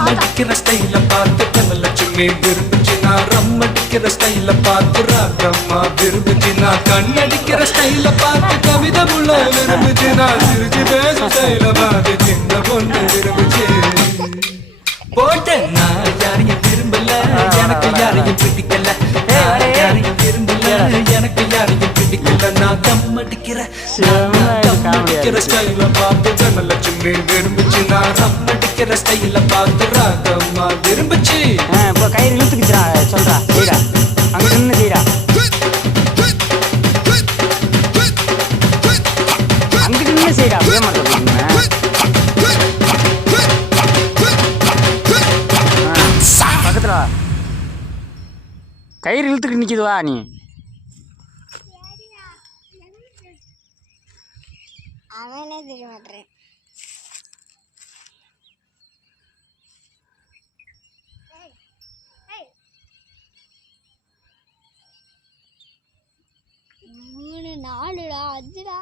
அடிக்கிற ஸ்டைல பார்த்து தனலட்சுமி விரும்புச்சு நான் ரம் அடிக்கிற ஸ்டைல பார்த்து ராக்கம்மா விரும்புச்சு நான் கண்ணடிக்கிற ஸ்டைல பார்த்து கவிதை முள்ள விரும்புச்சு நான் சிரிச்சு பேசும் ஸ்டைல பார்த்து சின்ன பொண்ணு விரும்புச்சு போட்டேன் நான் யாரையும் விரும்பல எனக்கு யாரையும் பிடிக்கல யாரையும் விரும்பல எனக்கு யாரையும் பிடிக்கல நான் தம் அடிக்கிற ஸ்டைல பார்த்து தனலட்சுமி விரும்புச்சு நான் ரம் அடிக்கிற ஸ்டைல பார்த்து ராகம்மா விரும்புச்சு இப்போ கயிறு இழுத்துக்குச்சுடா சொல்றா செய்டா அங்க நின்று செய்டா அங்கிட்டு நின்று செய்டா புரிய மாட்டேன் பக்கத்துல கயிறு இழுத்துக்கிட்டு நிக்குதுவா நீ அவனே தெரிய மாட்டேன் மூணு நாலுடா அஞ்சுடா